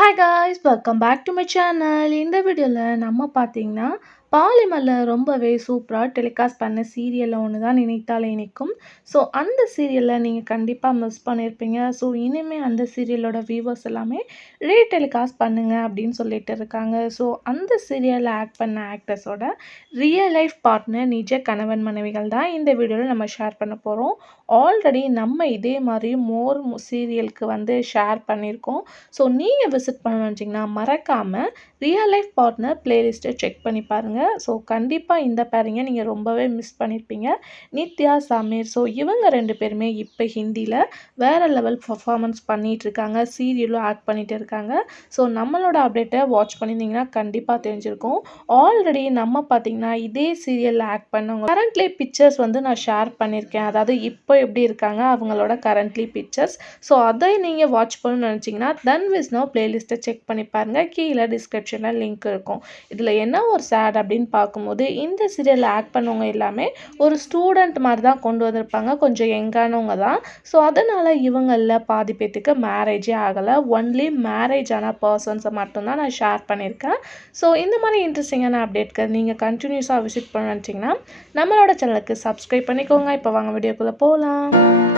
Hi guys welcome back to my channel. இந்த வீடியோவில் நம்ம பார்த்தீங்கன்னா பாலிமரில் ரொம்பவே சூப்பராக டெலிகாஸ்ட் பண்ண சீரியலில் ஒன்று தான் நினைத்தாலே இனிக்கும். ஸோ அந்த சீரியலில் நீங்கள் கண்டிப்பாக மிஸ் பண்ணியிருப்பீங்க. ஸோ இனிமேல் அந்த சீரியலோட வியூவர்ஸ் எல்லாமே ரீடெலிகாஸ்ட் பண்ணுங்க அப்படின்னு சொல்லிட்டு இருக்காங்க. ஸோ அந்த சீரியலில் ஆக்ட் பண்ண ஆக்டர்ஸோட ரியல் லைஃப் பார்ட்னர் நிஜ கணவன் மனைவிகள் தான் இந்த வீடியோவில் நம்ம ஷேர் பண்ண போகிறோம். ஆல்ரெடி நம்ம இதே மாதிரி மோர் சீரியலுக்கு வந்து ஷேர் பண்ணியிருக்கோம். ஸோ நீங்கள் விசிட் பண்ண நினச்சிங்கன்னா மறக்காமல் ரியல் லைஃப் பார்ட்னர் பிளேலிஸ்ட்டை செக் பண்ணி பாருங்கள். ஸோ கண்டிப்பாக இந்த பேரிங்கை நீங்கள் ரொம்பவே மிஸ் பண்ணியிருப்பீங்க. நித்யா சமீர், ஸோ இவங்க 2 பேருமே இப்போ ஹிந்தியில் வேறு லெவல் பர்ஃபார்மன்ஸ் பண்ணிகிட்ருக்காங்க. சீரியலும் ஆக்ட் பண்ணிகிட்டு இருக்காங்க. ஸோ நம்மளோட அப்டேட்டை வாட்ச் பண்ணியிருந்தீங்கன்னா கண்டிப்பாக தெரிஞ்சிருக்கும். ஆல்ரெடி நம்ம பார்த்திங்கன்னா இதே சீரியலில் ஆக்ட் பண்ணவங்க கரண்ட்லி பிக்சர்ஸ் வந்து நான் ஷேர் பண்ணியிருக்கேன். அதாவது இப்போ எப்படி இருக்காங்க அவங்களோட கரண்ட்லி பிக்சர்ஸ். ஸோ அதை நீங்கள் வாட்ச் பண்ணணும்னு நினச்சிங்கன்னா தன்விஸ் நவ் பிளேலிஸ்ட்டை செக் பண்ணி பாருங்கள். கீழே டிஸ்கிரிப்ஷனில் லிங்க் இருக்கும். இதில் என்ன ஒரு சேட் அப்படின்னு பார்க்கும்போது இந்த சீரியலில் ஆக்ட் பண்ணவங்க எல்லாமே ஒரு ஸ்டூடெண்ட் மாதிரி தான் கொண்டு வந்திருப்பாங்க. கொஞ்சம் யங்கானவங்க தான். ஸோ அதனால் இவங்களில் பாதி பேத்துக்கு மேரேஜே ஆகலை. ஒன்லி மேரேஜ் ஆன பர்சன்ஸை மட்டும்தான் நான் ஷேர் பண்ணியிருக்கேன். ஸோ இந்த மாதிரி இன்ட்ரெஸ்டிங்கான அப்டேட்க்கு நீங்கள் கண்டினியூஸாக விசிட் பண்ண நினச்சிங்கன்னா நம்மளோட சேனலுக்கு சப்ஸ்கிரைப் பண்ணிக்கோங்க. இப்போ வாங்க வீடியோக்குள்ளே போகலாம்.